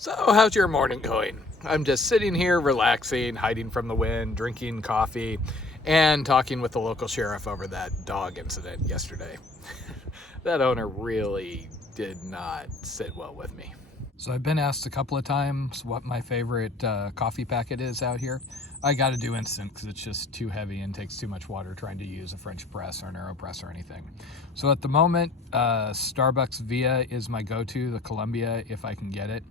So, how's your morning going? I'm just sitting here relaxing, hiding from the wind, drinking coffee, and talking with the local sheriff over that dog incident yesterday. That owner really did not sit well with me. So I've been asked a couple of times what my favorite coffee packet is out here. I got to do instant because it's just too heavy and takes too much water trying to use a French press or an AeroPress or anything. So at the moment, Starbucks Via is my go-to, the Columbia, if I can get it.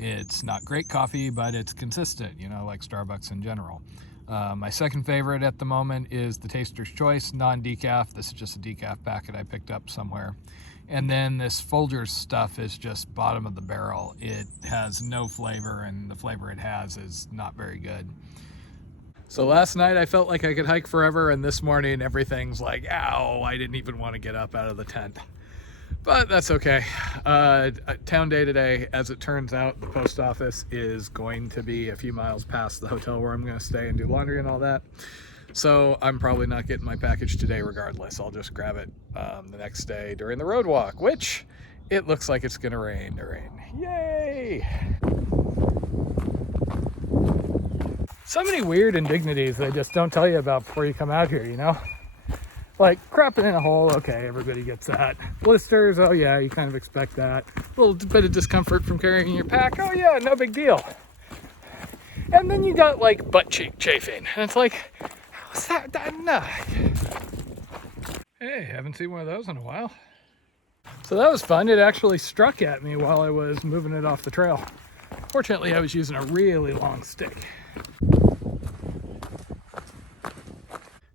It's not great coffee, but it's consistent, you know, like Starbucks in general. My second favorite at the moment is the Taster's Choice non-decaf. This is just a decaf packet I picked up somewhere. And then this Folgers stuff is just bottom of the barrel. It has no flavor, and the flavor it has is not very good. So last night I felt like I could hike forever, and this morning everything's like, ow, I didn't even want to get up out of the tent. But that's okay. Town day today, as it turns out, the post office is going to be a few miles past the hotel where I'm going to stay and do laundry and all that. So I'm probably not getting my package today regardless. I'll just grab it the next day during the road walk, which it looks like it's going to rain. Yay! So many weird indignities they just don't tell you about before you come out here, you know? Like crapping in a hole, okay, everybody gets that. Blisters, oh yeah, you kind of expect that. A little bit of discomfort from carrying your pack, oh yeah, no big deal. And then you got like butt cheek chafing, and it's like, how's that? No. Hey, haven't seen one of those in a while. So that was fun. It actually struck at me while I was moving it off the trail. Fortunately, I was using a really long stick.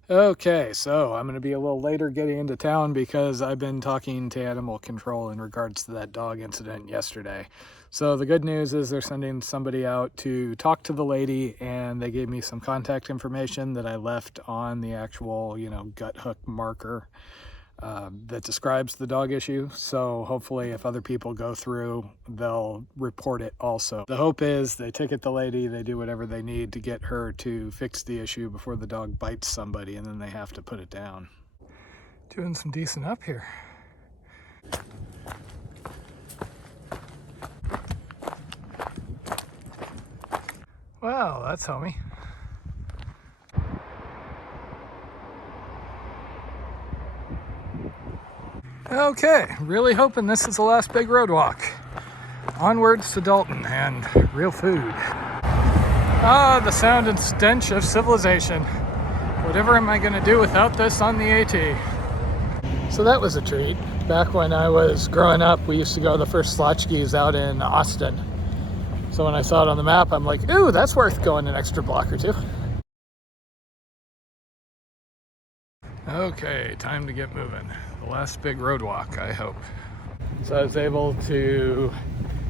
Okay, so I'm going to be a little later getting into town because I've been talking to animal control in regards to that dog incident yesterday. So the good news is they're sending somebody out to talk to the lady, and they gave me some contact information that I left on the actual, gut hook marker that describes the dog issue. So hopefully if other people go through, they'll report it also. The hope is they ticket the lady, they do whatever they need to get her to fix the issue before the dog bites somebody, and then they have to put it down. Doing some decent up here. Wow, that's homey. Okay, really hoping this is the last big road walk. Onwards to Dalton and real food. Ah, the sound and stench of civilization. Whatever am I going to do without this on the AT? So that was a treat. Back when I was growing up, we used to go the first Slotchkis out in Austin. So when I saw it on the map, I'm like, ooh, that's worth going an extra block or two. Okay, time to get moving. The last big road walk, I hope. So I was able to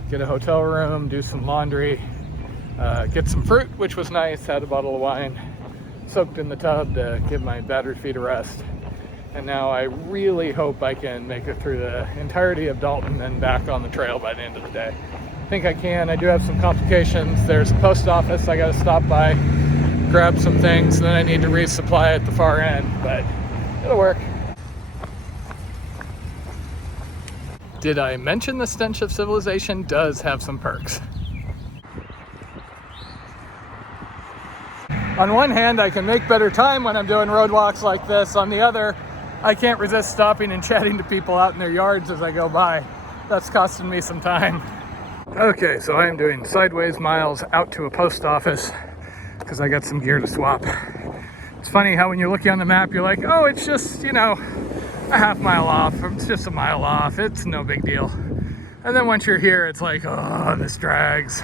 get a hotel room, do some laundry, get some fruit, which was nice, had a bottle of wine, soaked in the tub to give my battered feet a rest. And now I really hope I can make it through the entirety of Dalton and back on the trail by the end of the day. I think I can. I do have some complications. There's a post office I got to stop by, grab some things, and then I need to resupply at the far end, but it'll work. Did I mention the stench of civilization does have some perks? On one hand, I can make better time when I'm doing road walks like this. On the other, I can't resist stopping and chatting to people out in their yards as I go by. That's costing me some time. Okay, so I am doing sideways miles out to a post office because I got some gear to swap. It's funny how when you're looking on the map, you're like, oh, it's just, a half mile off. It's just a mile off. It's no big deal. And then once you're here, it's like, oh, this drags.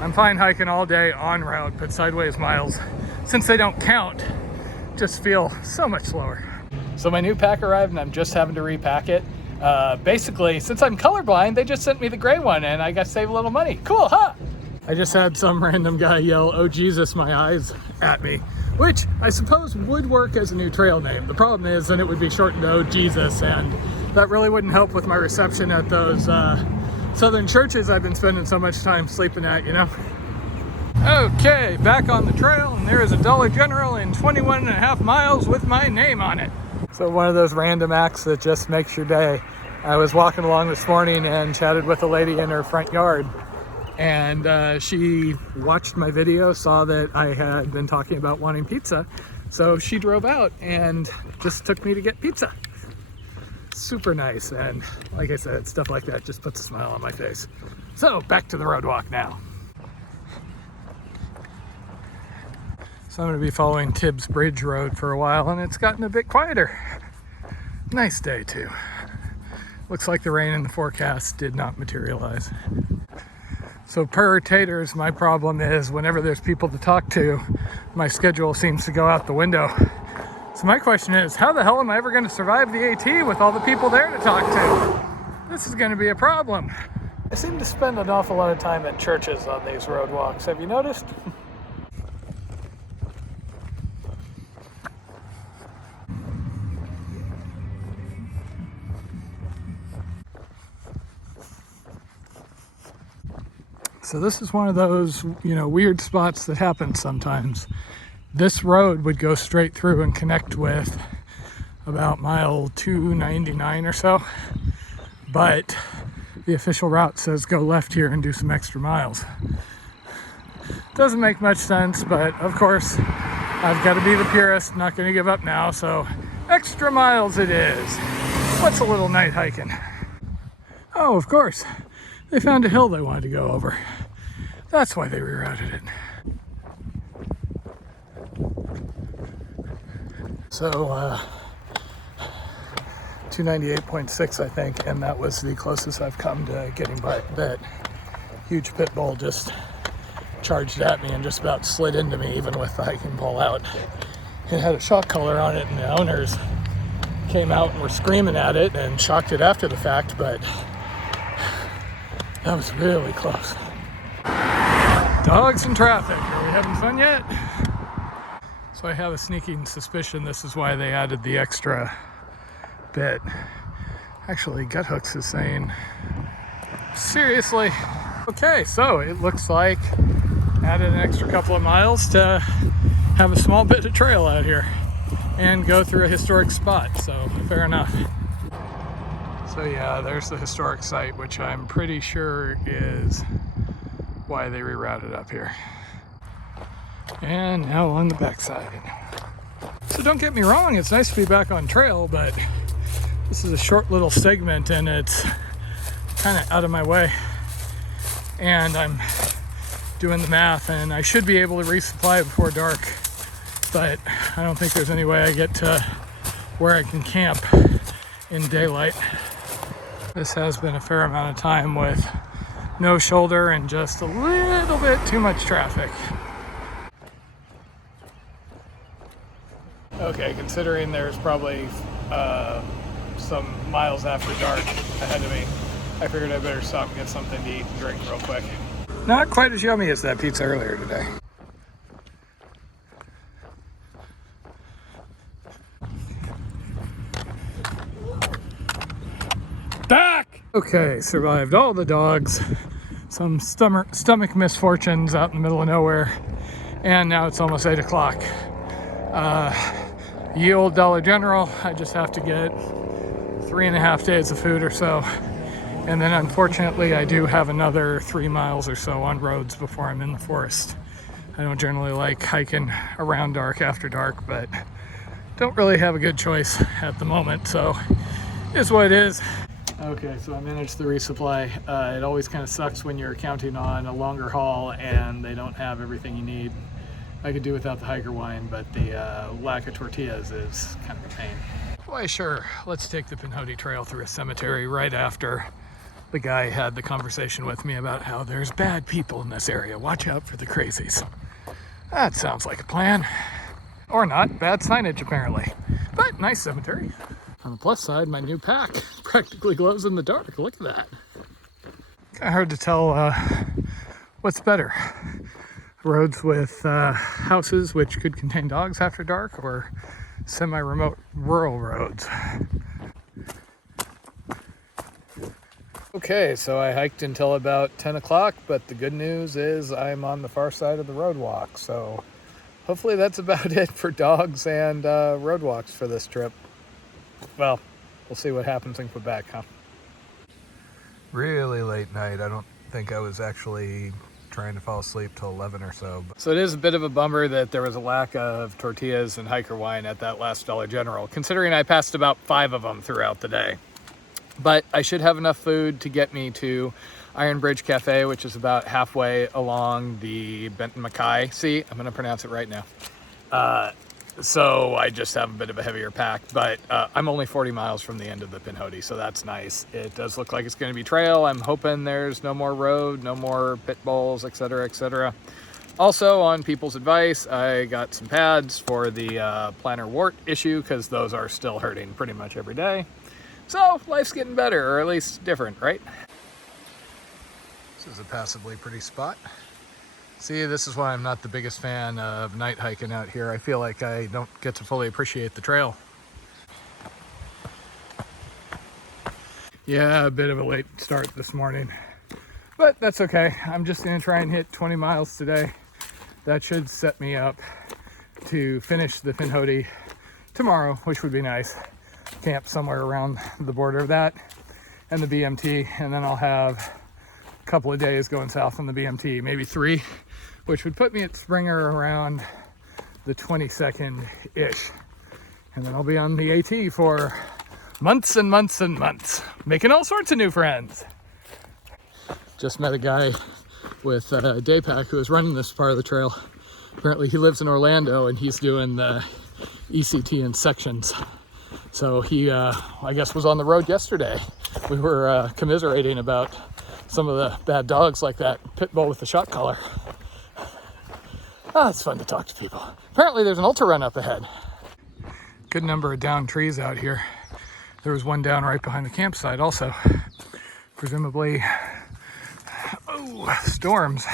I'm fine hiking all day on route, but sideways miles, since they don't count, just feel so much slower. So my new pack arrived and I'm just having to repack it. Basically, since I'm colorblind, they just sent me the gray one and I got to save a little money. Cool, huh? I just had some random guy yell, oh Jesus, my eyes, at me, which I suppose would work as a new trail name. The problem is then it would be shortened to oh Jesus, and that really wouldn't help with my reception at those southern churches I've been spending so much time sleeping at, Okay, back on the trail, and there is a Dollar General in 21.5 miles with my name on it. So one of those random acts that just makes your day. I was walking along this morning and chatted with a lady in her front yard, And she watched my video, saw that I had been talking about wanting pizza. So she drove out and just took me to get pizza. Super nice. And like I said, stuff like that just puts a smile on my face. So back to the road walk now. So I'm going to be following Tibbs Bridge Road for a while, and it's gotten a bit quieter. Nice day too. Looks like the rain in the forecast did not materialize. So per Taters, my problem is whenever there's people to talk to, my schedule seems to go out the window. So my question is, how the hell am I ever going to survive the AT with all the people there to talk to? This is going to be a problem. I seem to spend an awful lot of time at churches on these road walks. Have you noticed? So this is one of those, weird spots that happens sometimes. This road would go straight through and connect with about mile 299 or so, but the official route says go left here and do some extra miles. Doesn't make much sense, but of course, I've got to be the purist, not going to give up now, so extra miles it is. What's a little night hiking? Oh, of course, they found a hill they wanted to go over. That's why they rerouted it. So, 298.6, I think, and that was the closest I've come to getting by. That huge pit bull just charged at me and just about slid into me, even with the hiking pole out. It had a shock collar on it, and the owners came out and were screaming at it and shocked it after the fact, but that was really close. Dogs and traffic. Are we having fun yet? So I have a sneaking suspicion this is why they added the extra bit. Actually, Gut Hooks is saying, seriously? Okay, so it looks like added an extra couple of miles to have a small bit of trail out here and go through a historic spot, so fair enough. So yeah, there's the historic site, which I'm pretty sure is why they rerouted up here. And now on the backside. So don't get me wrong, it's nice to be back on trail, but this is a short little segment and it's kind of out of my way. And I'm doing the math and I should be able to resupply before dark, but I don't think there's any way I get to where I can camp in daylight. This has been a fair amount of time with no shoulder and just a little bit too much traffic. Okay, considering there's probably some miles after dark ahead of me, I figured I better stop and get something to eat and drink real quick. Not quite as yummy as that pizza earlier today. Back! Okay, survived all the dogs, some stomach misfortunes out in the middle of nowhere, and now it's almost 8 o'clock. Ye old Dollar General, I just have to get 3.5 days of food or so, and then unfortunately I do have another 3 miles or so on roads before I'm in the forest. I don't generally like hiking around dark after dark, but don't really have a good choice at the moment, so it is what it is. Okay, so I managed the resupply. It always kind of sucks when you're counting on a longer haul and they don't have everything you need. I could do without the hiker wine, but the lack of tortillas is kind of a pain. Why sure, let's take the Pinhoti Trail through a cemetery right after the guy had the conversation with me about how there's bad people in this area. Watch out for the crazies. That sounds like a plan. Or not, bad signage apparently. But nice cemetery. On the plus side, my new pack practically glows in the dark. Look at that. Kind of hard to tell what's better. Roads with houses which could contain dogs after dark, or semi-remote rural roads. Okay, so I hiked until about 10 o'clock, but the good news is I'm on the far side of the road walk, so hopefully that's about it for dogs and road walks for this trip. Well, we'll see what happens in Quebec, huh? Really late night. I don't think I was actually trying to fall asleep till 11 or so. So it is a bit of a bummer that there was a lack of tortillas and hiker wine at that last Dollar General, considering I passed about 5 of them throughout the day. But I should have enough food to get me to Iron Bridge Cafe, which is about halfway along the BENTON MACKAYE. See, I'm gonna pronounce it right now. So I just have a bit of a heavier pack, but I'm only 40 miles from the end of the Pinhoti, so that's nice. It does look like it's going to be trail. I'm hoping there's no more road, no more pit bulls, etc., etc. Also, on people's advice, I got some pads for the plantar wart issue, because those are still hurting pretty much every day. So life's getting better, or at least different, right? This is a passably pretty spot. See, this is why I'm not the biggest fan of night hiking out here. I feel like I don't get to fully appreciate the trail. Yeah, a bit of a late start this morning, but that's okay. I'm just gonna try and hit 20 miles today. That should set me up to finish the Pinhoti tomorrow, which would be nice. Camp somewhere around the border of that and the BMT, and then I'll have a couple of days going south on the BMT, maybe 3, which would put me at Springer around the 22nd-ish. And then I'll be on the AT for months and months and months, making all sorts of new friends. Just met a guy with a day pack who is running this part of the trail. Apparently he lives in Orlando and he's doing the ECT in sections. So he, I guess, was on the road yesterday. We were commiserating about some of the bad dogs, like that pit bull with the shot collar. Oh, it's fun to talk to people. Apparently there's an ultra run up ahead. Good number of downed trees out here. There was one down right behind the campsite also. Presumably, storms.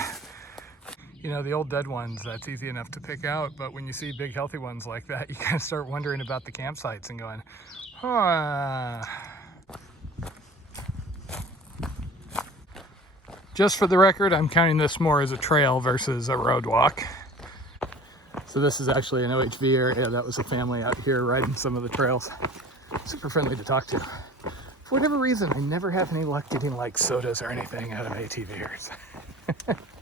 You know, the old dead ones, that's easy enough to pick out, but when you see big healthy ones like that, you kind of start wondering about the campsites and going, huh. Just for the record, I'm counting this more as a trail versus a road walk. So this is actually an OHV area. That was a family out here riding some of the trails. Super friendly to talk to. For whatever reason, I never have any luck getting like sodas or anything out of ATVers.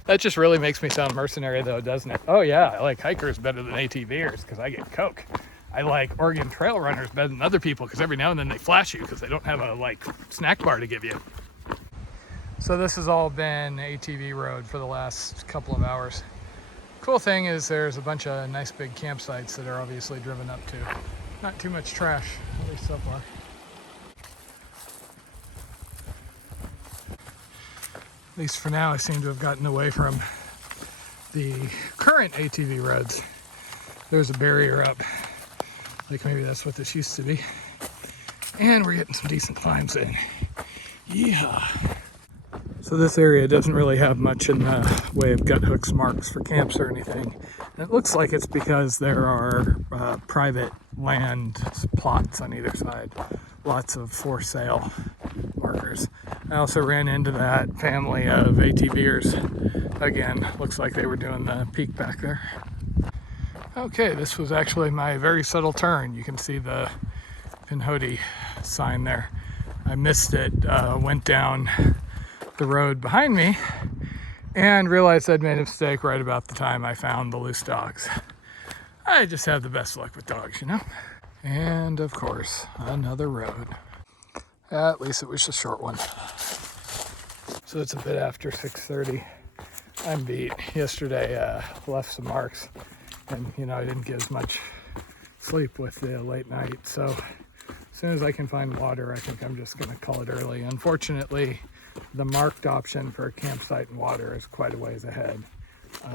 That just really makes me sound mercenary though, doesn't it? Oh yeah, I like hikers better than ATVers because I get Coke. I like Oregon Trail runners better than other people because every now and then they flash you because they don't have a like snack bar to give you. So this has all been ATV road for the last couple of hours. Cool thing is there's a bunch of nice big campsites that are obviously driven up to. Not too much trash, at least so far. At least for now, I seem to have gotten away from the current ATV roads. There's a barrier up, like maybe that's what this used to be. And we're getting some decent climbs in. Yeehaw. So this area doesn't really have much in the way of gut hooks marks for camps or anything. And it looks like it's because there are private land plots on either side. Lots of for sale markers. I also ran into that family of ATVers. Again, looks like they were doing the peak back there. Okay, this was actually my very subtle turn. You can see the Pinhoti sign there. I missed it, went down the road behind me and realized I'd made a mistake right about the time I found the loose dogs. I just have the best luck with dogs, you know? And of course, another road. At least it was a short one. So it's a bit after 6:30. I'm beat. Yesterday left some marks and you know I didn't get as much sleep with the late night. So as soon as I can find water, I think I'm just gonna call it early. Unfortunately, the marked option for a campsite and water is quite a ways ahead.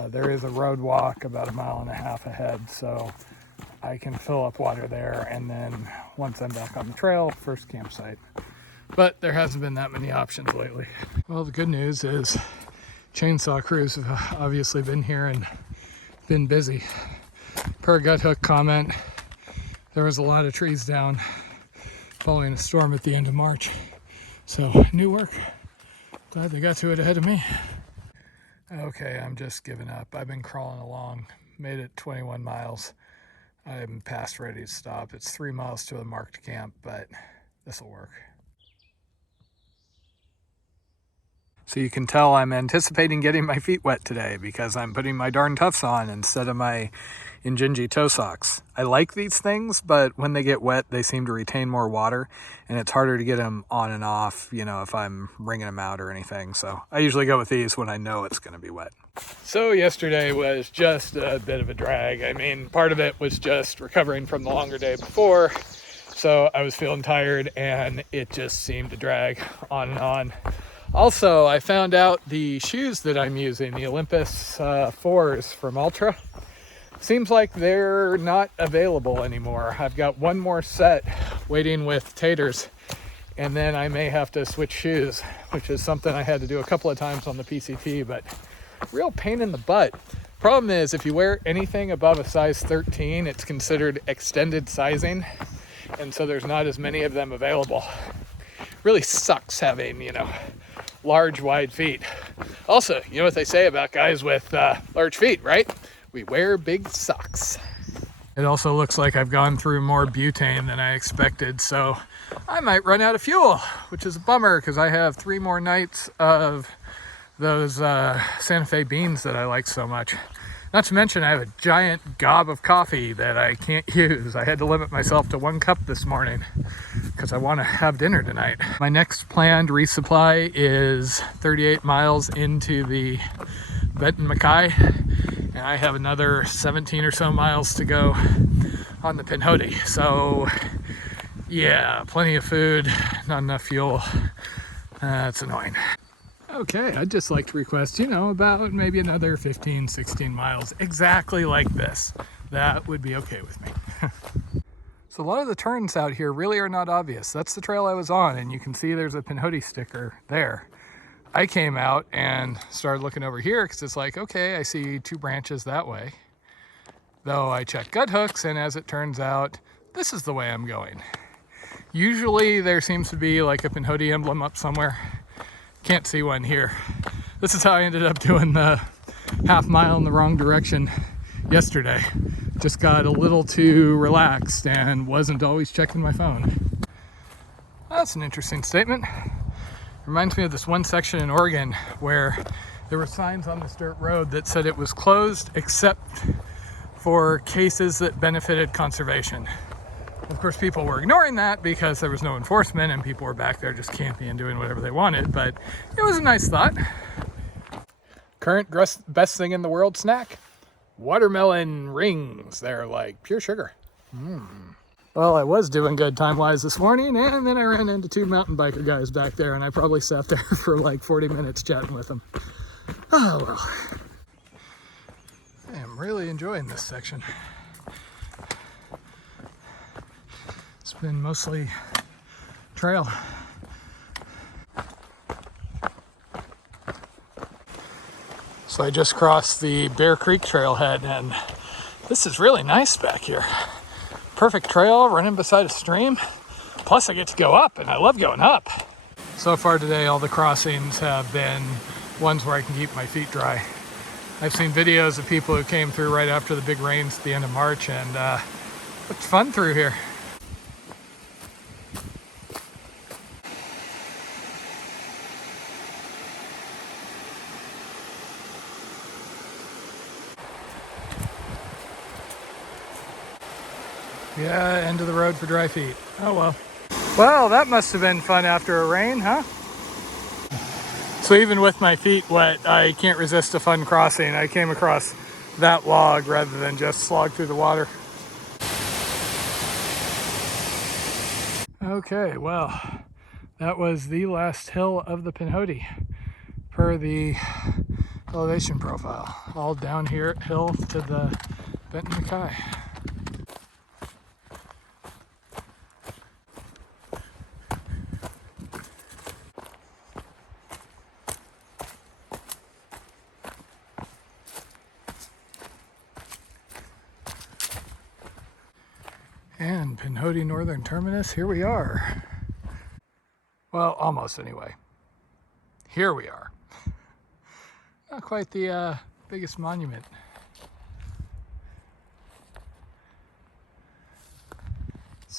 There is a road walk about 1.5 miles ahead, so I can fill up water there, and then once I'm back on the trail, first campsite. But there hasn't been that many options lately. Well, the good news is chainsaw crews have obviously been here and been busy. Per gut hook comment, there was a lot of trees down following a storm at the end of March. So new work. Glad they got to it ahead of me. Okay, I'm just giving up. I've been crawling along, made it 21 miles. I'm past ready to stop. It's 3 miles to a marked camp, but this will work. So you can tell I'm anticipating getting my feet wet today because I'm putting my darn toughs on instead of my Injinji toe socks. I like these things, but when they get wet, they seem to retain more water, and it's harder to get them on and off, you know, if I'm wringing them out or anything. So I usually go with these when I know it's going to be wet. So yesterday was just a bit of a drag. I mean, part of it was just recovering from the longer day before. So I was feeling tired and it just seemed to drag on and on. Also, I found out the shoes that I'm using, the Olympus 4s from Ultra, seems like they're not available anymore. I've got one more set waiting with Taters, and then I may have to switch shoes, which is something I had to do a couple of times on the PCT, but real pain in the butt. Problem is, if you wear anything above a size 13, it's considered extended sizing, and so there's not as many of them available. Really sucks having, you know, large, wide feet. Also, you know what they say about guys with large feet, right? We wear big socks. It also looks like I've gone through more butane than I expected, so I might run out of fuel, which is a bummer because I have 3 more nights of those Santa Fe beans that I like so much. Not to mention I have a giant gob of coffee that I can't use. I had to limit myself to 1 cup this morning because I want to have dinner tonight. My next planned resupply is 38 miles into the BENTON MACKAYE, and I have another 17 or so miles to go on the Pinhoti. So yeah, plenty of food, not enough fuel. That's annoying. Okay, I'd just like to request, you know, about maybe another 15, 16 miles, exactly like this. That would be okay with me. So a lot of the turns out here really are not obvious. That's the trail I was on, and you can see there's a Pinhoti sticker there. I came out and started looking over here because it's like, okay, I see 2 branches that way. Though I checked gut hooks, and as it turns out, this is the way I'm going. Usually there seems to be like a Pinhoti emblem up somewhere. Can't see one here. This is how I ended up doing the half mile in the wrong direction yesterday. Just got a little too relaxed and wasn't always checking my phone. That's an interesting statement. Reminds me of this one section in Oregon where there were signs on this dirt road that said it was closed except for cases that benefited conservation. Of course, people were ignoring that because there was no enforcement and people were back there just camping and doing whatever they wanted, but it was a nice thought. Current best thing in the world snack? Watermelon rings. They're like pure sugar. Well, I was doing good time-wise this morning, and then I ran into 2 mountain biker guys back there, and I probably sat there for like 40 minutes chatting with them. Oh, well. I am really enjoying this section. It's been mostly trail. So I just crossed the Bear Creek trailhead, and this is really nice back here. Perfect trail running beside a stream. Plus I get to go up, and I love going up. So far today, all the crossings have been ones where I can keep my feet dry. I've seen videos of people who came through right after the big rains at the end of March, and it's fun through here. Yeah, end of the road for dry feet. Oh well. Well, that must have been fun after a rain, huh? So even with my feet wet, I can't resist a fun crossing. I came across that log rather than just slog through the water. Okay, well, that was the last hill of the Pinhoti per the elevation profile. All down here hill to the BENTON MACKAYE. And Pinhoti Northern Terminus, here we are. Well, almost anyway. Here we are. Not quite the biggest monument.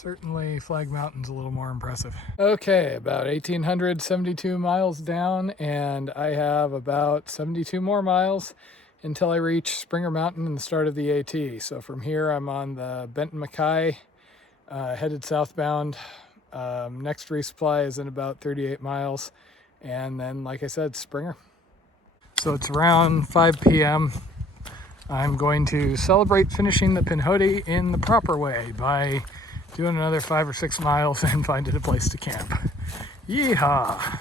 Certainly Flag Mountain's a little more impressive. Okay, about 1,872 miles down, and I have about 72 more miles until I reach Springer Mountain and the start of the AT. So from here I'm on the BENTON MACKAYE, headed southbound. Next resupply is in about 38 miles, and then, like I said, Springer. So it's around 5 p.m. I'm going to celebrate finishing the Pinhoti in the proper way by doing another 5 or 6 miles and finding a place to camp. Yeehaw!